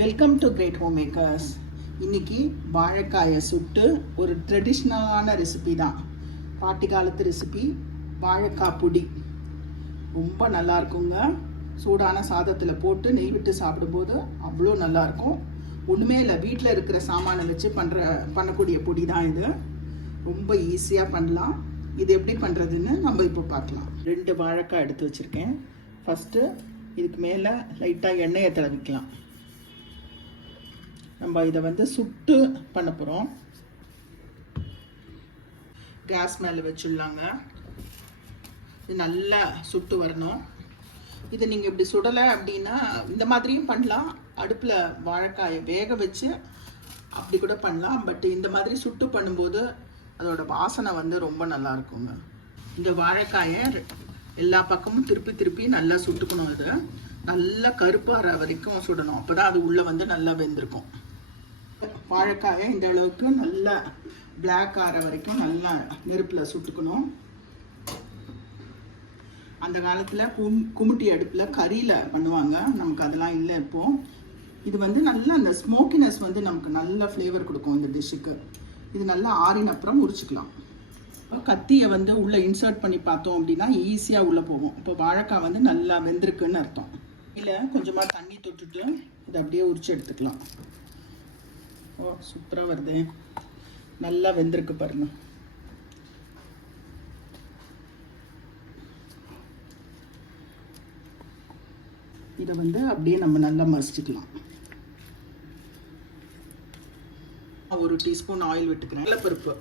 Welcome to great home makers இன்னைக்கு வாழைக்காயை சுட்டு ஒரு ட்ரெடிஷ்னலான ரெசிபி தான். பாட்டி காலத்து ரெசிபி வாழைக்காய் பொடி. ரொம்ப நல்லா இருக்குங்க. சூடான சாதத்தில் போட்டு நெய் விட்டு சாப்பிடும்போது அவ்வளோ நல்லா இருக்கும். ஒன்றுமே இல்லை வீட்டில் இருக்கிற சாமானை வச்சு பண்ணுற பண்ணக்கூடிய பொடி தான் இது. ரொம்ப ஈஸியாக பண்ணலாம். இது எப்படி பண்ணுறதுன்னு நம்ம இப்போ பார்க்கலாம். ரெண்டு வாழைக்காய் எடுத்து வச்சுருக்கேன். ஃபஸ்ட்டு இதுக்கு மேலே லைட்டாக எண்ணெயை தடவிக்கலாம் நம்ம இதை வந்து சுட்டு பண்ண போகிறோம் கேஸ் மேலே வச்சுடலாங்க. இது நல்லா சுட்டு வரணும். இது நீங்கள் இப்படி சுடலை அப்படின்னா இந்த மாதிரியும் பண்ணலாம். அடுப்பில் வாழைக்காயை வேக வச்சு அப்படி கூட பண்ணலாம். பட் இந்த மாதிரி சுட்டு பண்ணும்போது அதோட வாசனை வந்து ரொம்ப நல்லா இருக்குங்க. இந்த வாழைக்காயை எல்லா பக்கமும் திருப்பி திருப்பி நல்லா சுட்டுக்கணும் இது. நல்லா கருப்பாற வரைக்கும் சுடணும். அப்போ தான் அது உள்ளே வந்து நல்லா வெந்திருக்கும். வாழைக்காயை இந்த அளவுக்கு நல்லா பிளாக் ஆற வரைக்கும் நல்லா நெருப்பில் சுட்டுக்கணும். அந்த காலத்தில் கும் குமுட்டி அடுப்பில் கறியில் பண்ணுவாங்க. நமக்கு அதெல்லாம் இல்லை இப்போ. இது வந்து நல்லா அந்த ஸ்மோக்கினஸ் வந்து நமக்கு நல்ல ஃப்ளேவர் கொடுக்கும் இந்த டிஷ்ஷுக்கு இது நல்லா ஆறின அப்புறம் உரிச்சுக்கலாம். கத்தியை வந்து உள்ளே இன்சர்ட் பண்ணி பார்த்தோம் அப்படின்னா ஈஸியாக உள்ளே போகும். இப்போ வாழைக்காய் வந்து நல்லா வெந்திருக்குன்னு அர்த்தம். இல்லை கொஞ்சமாக தண்ணி தொட்டுட்டு இதை அப்படியே உரிச்சு எடுத்துக்கலாம். ஓ சூப்பராக வருது. நல்லா வெந்திருக்கு பாருங்க. இதை வந்து அப்படியே நம்ம நல்லா மசிச்சுக்கலாம். ஒரு டீஸ்பூன் ஆயில் விட்டுக்கிறேன். பருப்பு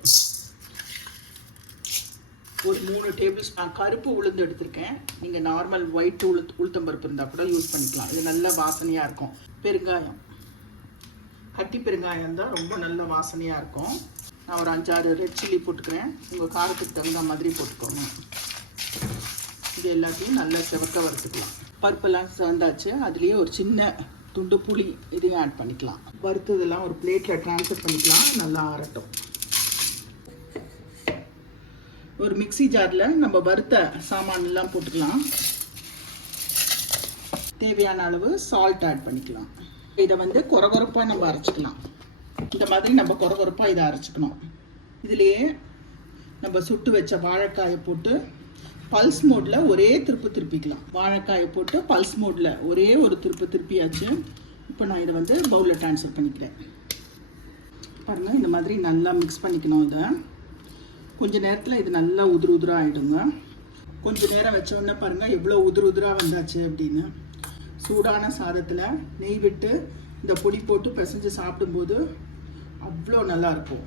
ஒரு மூணு டேபிள் ஸ்பூன் கருப்பு உளுந்து எடுத்திருக்கேன். நீங்கள் நார்மல் ஒயிட் உளுத் உளுத்தம்பருப்பு இருந்தால் கூட யூஸ் பண்ணிக்கலாம். இது நல்ல வாசனையாக இருக்கும். பெருங்காயம். கட்டி பெருங்காயம் தான் ரொம்ப நல்ல வாசனையாக இருக்கும். நான் ஒரு அஞ்சாறு ரெட் சில்லி போட்டுக்கிறேன். உங்கள் காரத்துக்கு தகுந்த மாதிரி போட்டுக்கோங்க. இது எல்லாத்தையும் நல்லா செவக்க வறுத்துக்கலாம். பருப்பெல்லாம் சேர்ந்தாச்சு. அதுலேயே ஒரு சின்ன துண்டு புளி இதையும் ஆட் பண்ணிக்கலாம். வறுத்ததெல்லாம் ஒரு பிளேட்டில் ட்ரான்ஸ்ஃபர் பண்ணிக்கலாம். நல்லா ஆறட்டும். ஒரு மிக்சி ஜாரில் நம்ம வறுத்த சாமானெல்லாம் போட்டுக்கலாம். தேவையான அளவு சால்ட் ஆட் பண்ணிக்கலாம். இதை வந்து குறகுறப்பாக நம்ம அரைச்சிக்கலாம். இந்த மாதிரி நம்ம குறகுறப்பாக இதை அரைச்சிக்கணும். இதுலேயே நம்ம சுட்டு வச்ச வாழைக்காயை போட்டு பல்ஸ் மோடில் ஒரே திருப்பு திருப்பிக்கலாம். வாழைக்காயை போட்டு பல்ஸ் மோடில் ஒரே ஒரு திருப்பு திருப்பியாச்சு. இப்போ நான் இதை வந்து பவுலில் ட்ரான்ஸ்ஃபர் பண்ணிக்கிறேன். பாருங்கள் இந்த மாதிரி நல்லா மிக்ஸ் பண்ணிக்கணும் இதை. கொஞ்சம் நேரத்தில் இது நல்லா உதிர் உதிராக ஆகிடுங்க கொஞ்சம் நேரம் வச்சோன்னே பாருங்கள் எவ்வளோ உதிரு உதிராக வந்தாச்சு அப்படின்னு. சூடான சாதத்தில் நெய் விட்டு இந்த பொடி போட்டு பிசைஞ்சு சாப்பிடும்போது அவ்வளோ நல்லாயிருக்கும்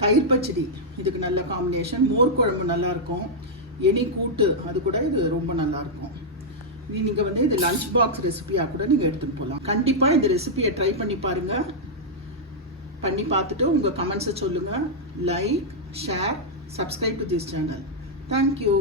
தயிர் பச்சடி இதுக்கு நல்ல காம்பினேஷன் மோர் குழம்பு நல்லாயிருக்கும் எனி கூட்டு அது கூட இது ரொம்ப நல்லாயிருக்கும் நீங்கள் வந்து இது லஞ்ச் பாக்ஸ் ரெசிபியாக கூட நீங்கள் எடுத்துகிட்டு போகலாம் கண்டிப்பாக இந்த ரெசிபியை ட்ரை பண்ணி பாருங்கள் பண்ணி பார்த்துட்டு உங்கள் கமெண்ட்ஸை சொல்லுங்கள் like share subscribe to this channel thank you